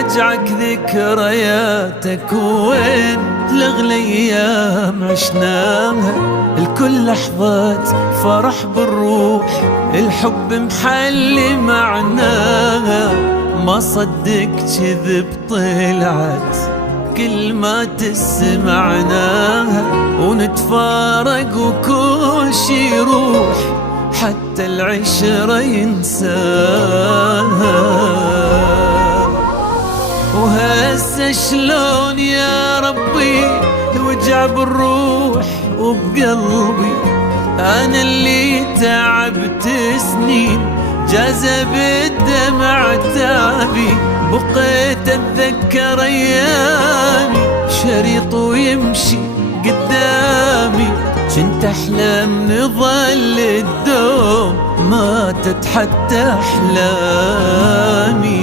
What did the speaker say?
رجعك ذكرياتك وين الأغلى أيام عشناها، الكل لحظات فرح بالروح، الحب محلي معناها. ما صدق كذب طلعت كل ما تسمعناها، ونتفارق وكل شي يروح حتى العشرة ينساها. وهسه شلون يا ربي الوجع بالروح وبقلبي، أنا اللي تعبت سنين جذب الدمع تابي، بقيت أتذكر أيامي شريط ويمشي قدامي، كنت أحلم نظل الدوم ماتت حتى أحلامي.